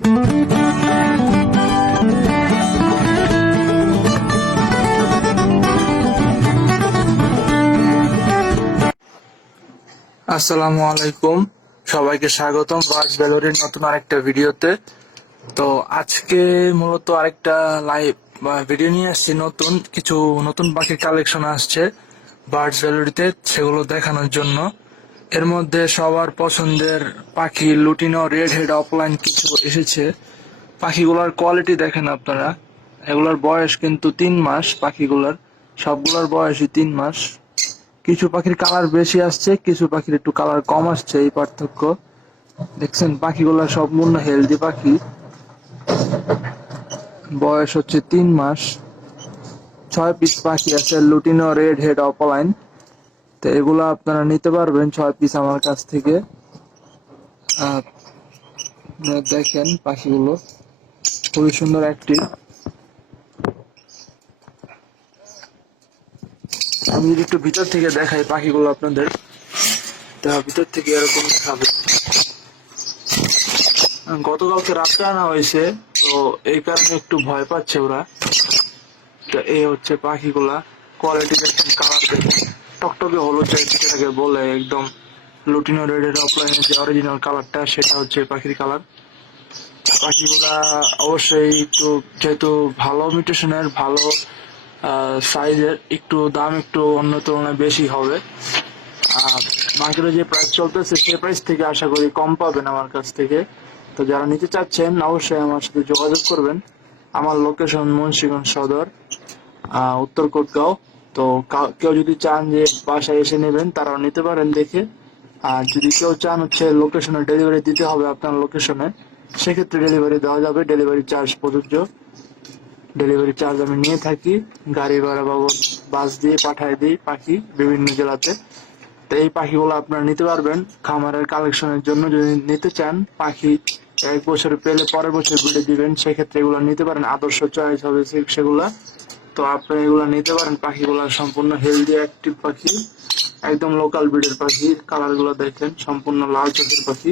আসসালামু আলাইকুম, সবাইকে স্বাগতম বার্ডস ভ্যালোরির নতুন আরেকটা ভিডিওতে। তো আজকে মূলত আরেকটা লাইভ ভিডিও নিয়ে আসছি। নতুন পাখির কালেকশন আসছে বার্ডস ভ্যালোরিতে, সেগুলো দেখানোর জন্য। এর মধ্যে সবার পছন্দের পাখি লুটিনো রেড হেড অফলাইন কিছু এসেছে। পাখিগুলোর কোয়ালিটি দেখেন আপনারা, এগুলোর বয়স কিন্তু 3 মাস। পাখিগুলোর সবগুলোর বয়সই 3 মাস। কিছু পাখির কালার বেশি আসছে, কিছু পাখির একটু কালার কম আসছে, এই পার্থক্য দেখছেন। পাখিগুলো সম্পূর্ণ হেলদি পাখি, বয়স হচ্ছে 3 মাস। 6 পিস পাখি আছে লুটিনো রেড হেড অপলাইন। তো এগুলো আপনারা নিতে পারবেন 6 পিস আমার কাছ থেকে। দেখেন পাখিগুলো খুবই সুন্দর একটি। আমি যদি একটু ভিতর থেকে দেখাই পাখিগুলো আপনাদের, তা ভিতর থেকে এরকম দেখাবে। গতকালকে রাত্রে আনা হয়েছে, তো এই কারণে একটু ভয় পাচ্ছে ওরা। তো এই হচ্ছে পাখিগুলা, কোয়ালিটি দেখেন, কালার দেখেন, টকটকে হলুদ যেটাকে বলে, একদম লুটিনো রেডের অফলাইনের যে অরিজিনাল কালারটা, সেটা হচ্ছে পাখির কালার। পাখিগুলা অবশ্যই একটু, যেহেতু ভালো মিউটেশনের, ভালো সাইজের, একটু দাম একটু অন্য তুলনায় বেশি হবে। মার্কেটে যে প্রাইস চলতেছে সেই প্রাইস থেকে আশা করি কম পাবেন আমার কাছ থেকে। তো যারা নিতে চাচ্ছেন অবশ্যই আমার সাথে যোগাযোগ করবেন। আমার লোকেশন মুন্সিগঞ্জ সদর, উত্তর কোটগাঁও। তো কেউ যদি চান যে বাসায় এসে নেবেন, তারাও নিতে পারেন দেখে। আর যদি কেউ চান হচ্ছে লোকেশনে ডেলিভারি দিতে হবে আপনার লোকেশনে, সেক্ষেত্রে ডেলিভারি দেওয়া যাবে। ডেলিভারি চার্জ প্রযোজ্য। ডেলিভারি চার্জ আমি নিয়ে থাকি, গাড়ি ভাড়া বাবদ বাস দিয়ে পাঠায় দিই পাখি বিভিন্ন জেলাতে। তো এই পাখিগুলো আপনারা নিতে পারবেন খামারের কালেকশনের জন্য। যদি নিতে চান পাখি 1 বছর পেলে পরের বছর বিড়ে দিবেন, সেক্ষেত্রে এগুলো নিতে পারেন, আদর্শ চয়েস হবে সেগুলা। তো আপনারা এগুলো নিতে পারেন। পাখিগুলো সম্পূর্ণ হেলদি অ্যাক্টিভ পাখি, একদম লোকাল ব্রিডের পাখি। কালার গুলো দেখেন, সম্পূর্ণ লাল চোখের পাখি।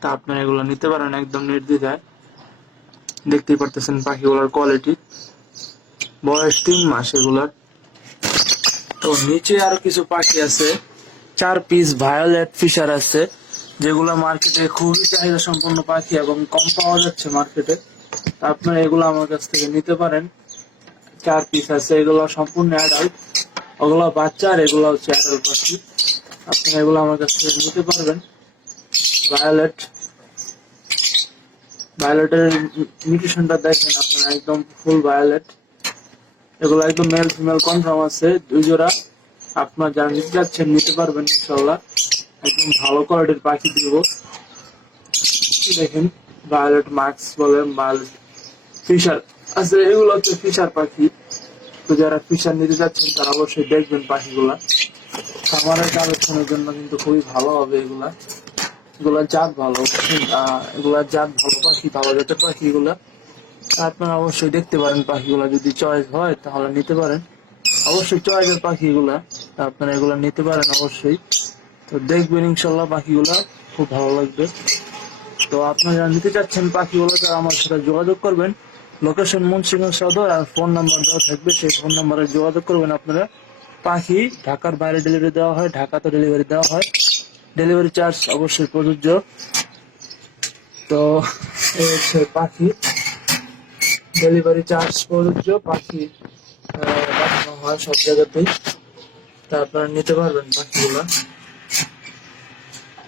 তা আপনারা এগুলো নিতে পারেন একদম নির্দ্বিধায়। দেখতেই পারতেছেন পাখিগুলোর কোয়ালিটি। বয়স 3 মাস এগুলার। তো নিচে আরো কিছু পাখি আছে, 4 পিস ভায়োলেট ফিশার আছে, যেগুলো মার্কেটে খুবই চাহিদা সম্পন্ন পাখি এবং কম পাওয়া যাচ্ছে মার্কেটে। আপনারা এগুলো আমার কাছ থেকে নিতে পারেন। 4 পিস আছে, এগুলো সম্পূর্ণ অ্যাডাল্ট, ওগুলো বাচ্চা, আর এগুলো হচ্ছে অ্যাডাল্ট পাখি। আপনারা এগুলো আমার কাছ থেকে নিতে পারবেন। ভায়োলেটের মিউটেশনটা দেখেন আপনারা, একদম ফুল ভায়োলেট। এগুলো একদম মেল ফিমেল কনফার্ম আছে, 2 জোড়া। আপনার যারা নিতে যাচ্ছেন নিতে পারবেন ইনশাল্লাহ। একদম ভালো কোয়ালিটির পাখি দিব। দেখেন ভায়োলেট মার্কস বলে, ভায়োলেট ফিশার আছে, এগুলো হচ্ছে ফিশার পাখি। তো যারা ফিশার নিতে যাচ্ছেন তারা অবশ্যই দেখবেন পাখিগুলা। খামারের কালেকশনের জন্য কিন্তু খুবই ভালো হবে এগুলা। এগুলা জাত ভালো, এগুলা জাত ভালো পাখি, ভালো জাতের পাখি এগুলা। আপনারা অবশ্যই দেখতে পারেন পাখিগুলা, যদি চয়েস হয় তাহলে নিতে পারেন। অবশ্যই চয়েসের পাখিগুলা, আপনারা এগুলা নিতে পারেন অবশ্যই। তো দেখবেন ইনশাল্লাহ পাখিগুলা খুব ভালো লাগবে। তো আপনারা যারা নিতে চাচ্ছেন পাখিগুলো, তারা আমার সাথে যোগাযোগ করবেন। লোকেশন মুন্সিগঞ্জ সদর, আর ফোন নাম্বার দেওয়া থাকবে, সেই ফোন নাম্বারে যোগাযোগ করবেন আপনারা। পাখি ঢাকার বাইরে ডেলিভারি দেওয়া হয়, ঢাকাতে ডেলিভারি দেওয়া হয়। ডেলিভারি চার্জ অবশ্যই প্রযোজ্য। তো এই হচ্ছে পাখি, ডেলিভারি চার্জ প্রযোজ্য। পাখি পাঠানো হয় সব জায়গাতেই। তা আপনারা নিতে পারবেন পাখিগুলা।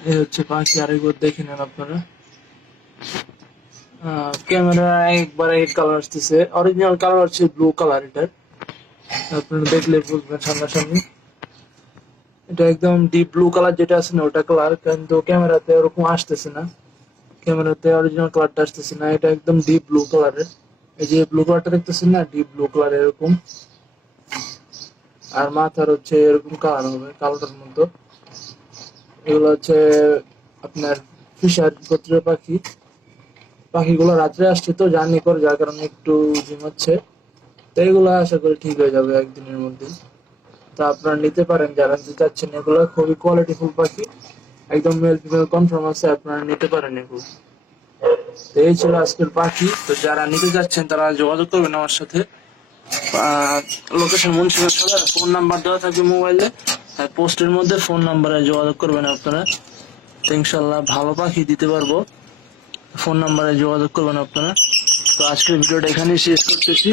এই হচ্ছে পাখি, আরেকবার দেখে নেন আপনারা। ক্যামেরা একবার এক কালার আসতেছে, অরিজিনাল কালার হচ্ছে ব্লু কালার। এটার আপনারা দেখলে বুঝবেন সামনাসামনি। এটা একদম ডিপ ব্লু কালার, যেটা আছে না ওটা কালার, কিন্তু ক্যামেরাতে ওরকম আসতেছে না। ক্যামেরাতে অরিজিনাল কালারটা আসতেছে না, এটা একদম ডিপ ব্লু কালারের। এই যে ব্লু কালারটা দেখতেছেন না, ডিপ ব্লু কালার এরকম। আর মাথার হচ্ছে এরকম কালার হবে, কালোটার মতো। এগুলো হচ্ছে আপনার ফিশার গোত্রের পাখি। পাখিগুলো রাত্রে আসছে তো জার্নি করে, যার কারণে একটু ঝিমাচ্ছে। তো এগুলো আশা করি ঠিক হয়ে যাবে একদিনের মধ্যে। তা আপনারা নিতে পারেন যারা নিতে চাচ্ছেন। এগুলো খুবই কোয়ালিটিফুল পাখি, একদম মেল ফিমেল কনফার্ম আছে, আপনারা নিতে পারেন এগুলো। তো এই ছিল আজকের পাখি। তো যারা নিতে যাচ্ছেন তারা যোগাযোগ করবেন আমার সাথে। লোকেশন মুন্সিগঞ্জ, ফোন নাম্বার দেওয়া থাকবে মোবাইলে, পোস্টের মধ্যে ফোন নাম্বারে যোগাযোগ করবেন আপনারা। তো ইনশাল্লাহ ভালো পাখি দিতে পারবো, ফোন নাম্বারে যোগাযোগ করবেন আপনারা। তো আজকের ভিডিওটা এখানেই শেষ করতেছি।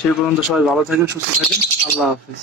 সেই পর্যন্ত সবাই ভালো থাকেন, সুস্থ থাকেন। আল্লাহ হাফিজ।